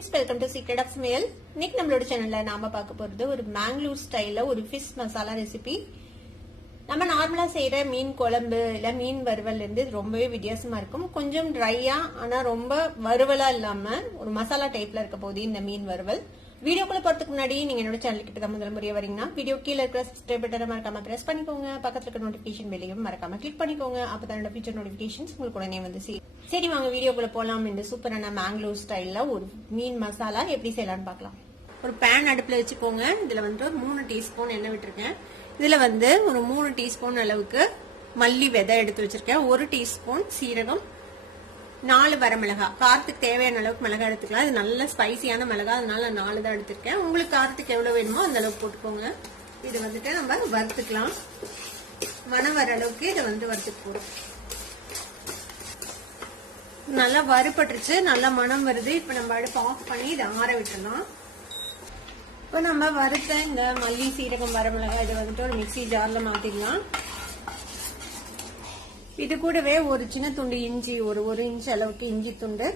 friends, welcome to Secret of Smail. இன்னைக்கு நம்மளோட சேனல்ல நாம பார்க்க போறது ஒரு மேங்களூர் ஸ்டைல்ல ஒரு ஃபிஷ் மசாலா ரெசிபி. நம்ம நார்மலா செய்யற மீன் குழம்பு இல்ல மீன் வறுவல் இருந்து ரொம்பவே வித்தியாசமா இருக்கும். கொஞ்சம் ட்ரையா ஆனா ரொம்ப வறுவலா இல்லாம ஒரு மசாலா டைப்ல இருக்க போது இந்த மீன் வறுவல். வீடியோக்குள்ள போறதுக்கு முன்னாடி நீங்க என்னோட சேனலுக்கு இப்ப முதல் முறையா வரீங்கன்னா வீடியோ கீழே இருக்கிற சப்ஸ்கிரைப் பட்டனை மறக்காம பிரஸ் பண்ணிக்கோங்க. பக்கத்துல இருக்க நோட்டிபிகேஷன் பெல்லையும் மறக்காம கிளிக் பண்ணிக்கோங்க. அப்பதான் ஃபியூச்சர் நோட்டிபிகேஷன்ஸ் உங்களுக்கு உடனே வந்து சேரும். சரி வாங்க வீடியோக்குள்ள போலாம். இந்த சூப்பரான மேங்களூர் ஸ்டைல்ல ஒரு மீன் மசாலா எப்படி செய்யலாம்னு பார்க்கலாம். ஒரு பேன் அடுப்புல வச்சுக்கோங்க. இதுல வந்து 3 டீஸ்பூன் எண்ணெய் விட்டுருக்கேன். இதுல வந்து ஒரு 3 டீஸ்பூன் அளவுக்கு மல்லி விதை எடுத்து வச்சிருக்கேன். 1 டீஸ்பூன் சீரகம், 4 வரமிளகாய். காரத்துக்கு தேவையான அளவுக்கு மிளகாய் எடுத்துக்கலாம். இது நல்ல ஸ்பைசியான மிளகாய், அதனால 4 தான் எடுத்திருக்கேன். உங்களுக்கு காரத்துக்கு எவ்வளவு வேணுமோ அந்த அளவுக்கு போட்டுக்கோங்க. இது வந்துட்டு நம்ம வறுத்துக்கலாம். மணம் வர அளவுக்கு இதை வந்து வறுத்துட்டு போறோம். நல்லா வறுபட்டுருச்சு, நல்லா மணம் வருது. இப்ப நம்ம அடுப்பு ஆஃப் பண்ணி இதை ஆற விட்டுலாம். இப்ப நம்ம வறுத்த இந்த மல்லி, சீரகம், வரமிளகாய் இதை வந்துட்டு ஒரு மிக்சி ஜார்ல மாத்திக்கலாம். இது கூடவே ஒரு சின்ன துண்டு இஞ்சி, ஒரு இன்ச் அளவுக்கு இஞ்சி துண்டு,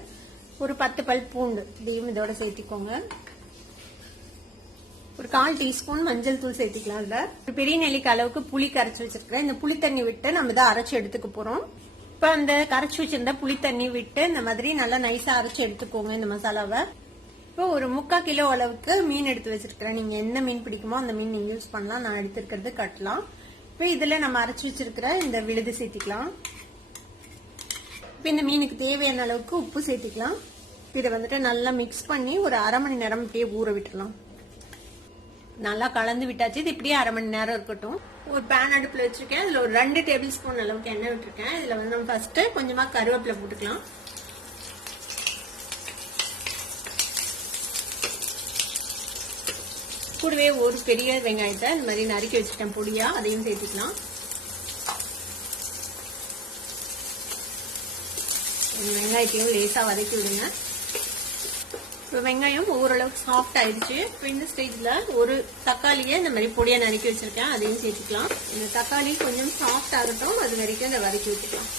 ஒரு 10 பல் பூண்டு இதையும் இதோட சேர்த்திக்கோங்க. ஒரு 1/4 டீஸ்பூன் மஞ்சள் தூள் சேர்த்திக்கலாம். இல்ல ஒரு பெரிய நெல்லிக்காய் அளவுக்கு புளி கரைச்சி வச்சிருக்கேன். இந்த புளி தண்ணி விட்டு நம்ம இதை அரைச்சு எடுத்துக்க போறோம். இப்ப அந்த கரைச்சி வச்சிருந்த புளி தண்ணி விட்டு இந்த மாதிரி நல்லா நைஸா அரைச்சு எடுத்துக்கோங்க இந்த மசாலாவை. இப்போ ஒரு 3/4 கிலோ அளவுக்கு மீன் எடுத்து வச்சிருக்கிறேன். நீங்க என்ன மீன் பிடிக்குமோ அந்த மீன் நீங்க யூஸ் பண்ணலாம். நான் எடுத்திருக்கிறது கட்டலாம். இப்ப இதுல நம்ம அரைச்சு வச்சிருக்கிற இந்த விழுது சேர்த்திக்கலாம். இப்ப இந்த மீனுக்கு தேவையான அளவுக்கு உப்பு சேர்த்திக்கலாம். இதை வந்துட்டு நல்லா மிக்ஸ் பண்ணி ஒரு 1/2 மணி நேரம் இப்படியே ஊற விட்டுலாம். நல்லா கலந்து விட்டாச்சு. இது இப்படியே 1/2 மணி நேரம் இருக்கட்டும். ஒரு பேன் அடுப்புல வச்சிருக்கேன். இதுல ஒரு 2 டேபிள் ஸ்பூன் அளவுக்கு எண்ணெய் விட்டுருக்கேன். இதுல வந்து நம்ம ஃபர்ஸ்ட் கொஞ்சமா கருவேப்பிலை போட்டுக்கலாம். கூடவே ஒரு பெரிய வெங்காயத்தை இந்த மாதிரி நறுக்கி வச்சுட்டேன் பொடியா, அதையும் சேர்த்துக்கலாம். வெங்காயத்தையும் லேசா வதக்கி விடுங்க. இப்போ வெங்காயம் ஓரளவுக்கு சாஃப்ட் ஆயிடுச்சு. இப்போ இந்த ஸ்டேஜ்ல ஒரு தக்காளியை இந்த மாதிரி பொடியா நறுக்கி வச்சிருக்கேன், அதையும் சேர்த்துக்கலாம். இந்த தக்காளி கொஞ்சம் சாஃப்ட் ஆகட்டும், அது வரைக்கும் இதை வதக்கி விட்டுக்கலாம்.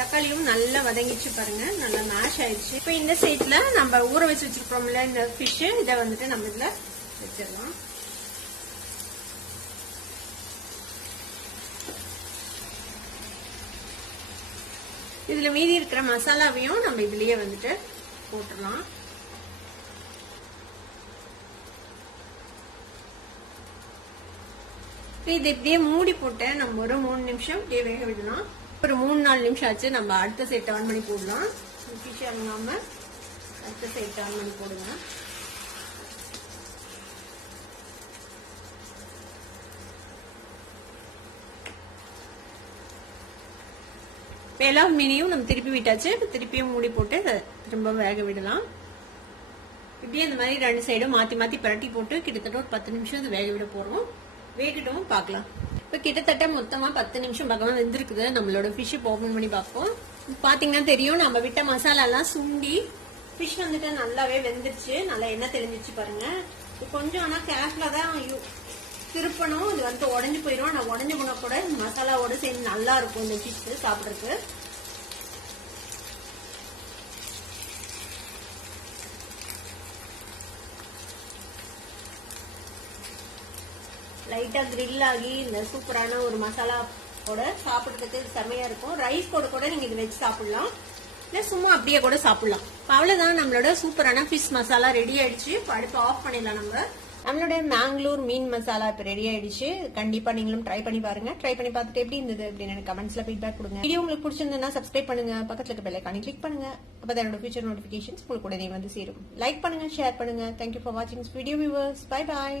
தக்காளியும் நல்லா வதங்கிச்சு பாருங்க, நல்லா மேஷ் ஆயிடுச்சு. இப்போ இந்த ஸ்டேஜ்ல நம்ம ஊற வச்சு வச்சிருக்கோம்ல இந்த ஃபிஷ், இதை வந்துட்டு நம்ம இதுல வச்சிடலாம். இதுல மீதி இருக்கிற மசாலாவையும் நம்ம இதுலயே வந்துட்டு போட்டுடலாம். இது இப்படியே மூடி போட்டு நம்ம ஒரு 3 நிமிஷம் இப்படியே வேக விடலாம். ஒரு 3-4 நிமிஷம் ஆச்சு. நம்ம அடுத்த சைட் ஆன் பண்ணி போடலாம். ஃபிஷ் இறங்காம அடுத்த சைட் ஆன் பண்ணி போடுங்க. எல்லா மீனையும் நம்ம திருப்பி விட்டாச்சு. திருப்பியும் மூடி போட்டு திரும்ப வேக விடலாம். இப்படியே இந்த மாதிரி 2 சைடும் மாத்தி மாத்தி பரட்டி போட்டு கிட்டத்தட்ட ஒரு 10 நிமிஷம் இது வேக விட போறோம். வேகட்டும் பார்க்கலாம். இப்ப கிட்டத்தட்ட மொத்தமா 10 நிமிஷம் பக்கமா வெந்திருக்குது. நம்மளோட ஃபிஷ் ஓபன் பண்ணி பார்ப்போம். பாத்தீங்கன்னா தெரியும், நம்ம விட்ட மசாலா எல்லாம் சுண்டி ஃபிஷ் வந்துட்டு நல்லாவே வெந்துருச்சு. நல்லா எண்ணெய் தெளிஞ்சிச்சு பாருங்க. கொஞ்சம் ஆனா கேர்ஃபுல்லா தான் திருப்பணும். இது வந்து உடஞ்சு போயிடும். ஆனா உடஞ்சு போனா கூட மசாலாவோட சேர்ந்து நல்லா இருக்கும் இந்த ஃபிஷ் சாப்பிட்றதுக்கு. லைட்டா கிரில் ஆகி இந்த சூப்பரான ஒரு மசாலா கூட சாப்பிட்றதுக்கு செமையா இருக்கும். ரைஸ் கூட நீங்க இது வச்சு சாப்பிடலாம், இல்ல சும்மா அப்படியே கூட சாப்பிடலாம். அவ்வளவுதான், நம்மளோட சூப்பரான ஃபிஷ் மசாலா ரெடி ஆயிடுச்சு. அடுப்பு ஆஃப் பண்ணிடலாம். நம்மளோட மேங்களூர் மீன் மசாலா இப்ப ரெடி ஆயிடுச்சு. கண்டிப்பா நீங்களும் ட்ரை பண்ணி பாருங்க. ட்ரை பண்ணி பார்த்துட்டு எப்படி இருந்தது அப்படின்னு கமெண்ட்ஸ்ல ஃபீட்பேக் கொடுங்க. வீடியோ உங்களுக்கு பிடிச்சிருந்தா சப்ஸ்கிரைப் பண்ணுங்க, பக்கத்துல இருக்க பெல் ஐகானை கிளிக் பண்ணுங்க. அப்பதான் என்னோட ஃபியூச்சர் நோட்டிபிகேஷன்ஸ் உங்களுக்கு உடனே வந்து சேரும். லைக் பண்ணுங்க, ஷேர் பண்ணுங்க. தேங்க்யூ ஃபார் வாட்சிங் வீடியோ வியூவர்ஸ். Bye bye.